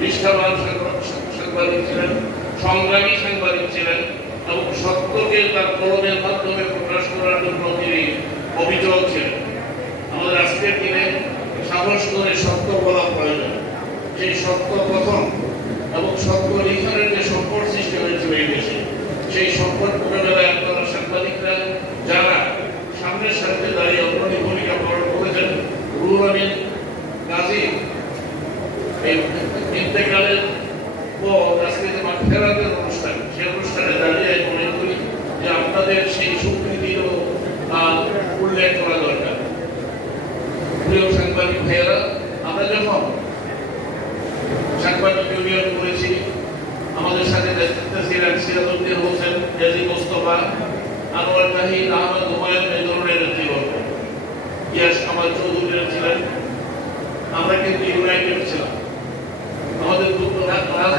নিষ্ঠাবান সাংবাদিক সাংবাদিক ছিলেন, সংগ্রামী সাংবাদিক ছিলেন, এবং সত্যকে তার কলমের মাধ্যমে প্রকাশ করার জন্য তিনি অবিচল ছিলেন। আমাদের আজকের দিনে সাহস করে সত্য বলা প্রয়োজন। সেই সত্য প্রথম এবং সত্য লিখনের যে সংকট সৃষ্টি হয়েছিল এই দেশে, সেই সংকট মোকাবেলায় আপনারা সাংবাদিকরা যারা সামনের সাথে দাঁড়িয়ে অগ্রণী ভূমিকা পালন করেছেন রুহুল আমিন। এই পর আজকে যে ফেরাতের অনুষ্ঠান, সেই অনুষ্ঠানে দাঁড়িয়ে মনে করি যে আপনাদের সেই স্বীকৃতিরও উল্লেখ করা দরকার। প্রিয় সাংবাদিক ভাইয়েরা, আমরা যখন সাংবাদিক ইউনিয়ন করেছি, আমাদের সাথে নেতৃত্বে ছিলেন সিরাজউদ্দিন হোসেন ইয়াজি মোস্তফা, আনোয়ার তাহিদ আহমদ হুমায়ুন, এই ধরনের নেতৃবর্গ। ইয়াস কামাল চৌধুরীরা ছিলেন। আমরা কিন্তু ইউনাইটেড ছিলাম আমাদের দুটো রা- রাজনৈতিক ক্ষেত্রে যত বিভাজন তৈরি হোক না কেন,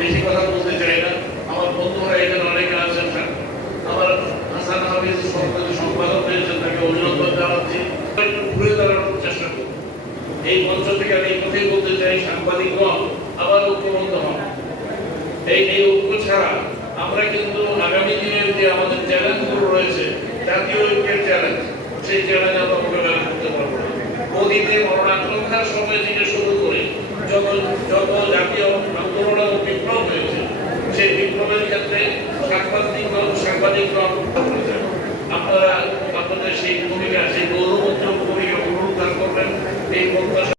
বেশি কথা বলতে চাই না। আমার বন্ধুরা এখানে অনেকে আছেন আমার হাসান হাফিজ সরকারি সম্পাদক হয়েছেন তাকে অভিনন্দন জানাচ্ছি। একটু ঘুরে দাঁড়ানোর চেষ্টা করব এই মঞ্চ থেকে আমি কথাই বলতে চাই, সাংবাদিকগণ, আবার ঐক্যবদ্ধ হন। এই এই ঐক্য ছাড়া আমরা কিন্তু আগামী দিনের যে আমাদের চ্যালেঞ্জগুলো রয়েছে, জাতীয় ঐক্যের চ্যালেঞ্জ, সেই চ্যালেঞ্জ আমরা মোকাবেলা করতে পারব না। অতীতে মরণাকাঙ্ক্ষার সময় থেকে শুরু করে যত যত জাতীয় আন্দোলন এবং বিপ্লব হয়েছে সেই বিপ্লবের ক্ষেত্রে সাংবাদিক সাংবাদিকগণ আপনারা আপনাদের সেই ভূমিকা